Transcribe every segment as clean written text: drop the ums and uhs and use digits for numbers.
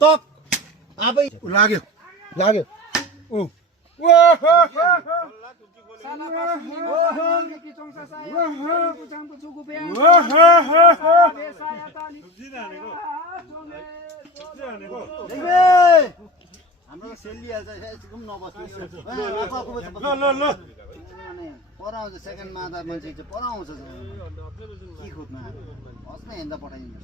talk आबै लाग्यो लाग्यो हाम्रो सेलिहाल्छ यतिको पनि नबस्नु पराउँछ सेकेन्डमा त मान्छे चाहिँ पराउँछ के खोज्नु हस् न हेर्दा पठाइदिनु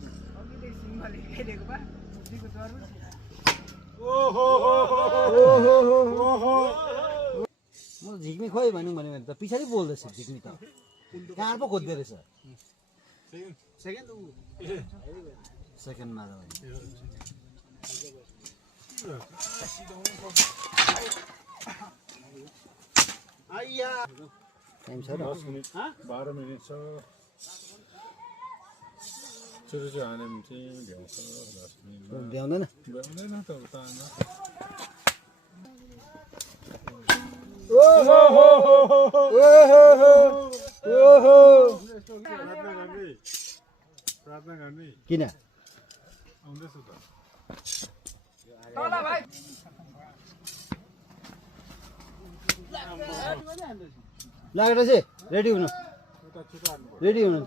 म झिक्मी खोइ भन्यो भने त पछाडि बोल्दैछ झिक्मी त कहाँ पो खोज्दो रहेछ सेकेन्डमा टाइम छ 10 मिनट 12 मिनट छ चुरुचु हाल्यो भने चाहिँ भ्याउँछ 10 मिनटमा भ्याउँदैन भ्याउँदैन त उतामा प्रार्थना गर्ने किन आउँदैछ त लागेर चाहिँ रेडी हुनु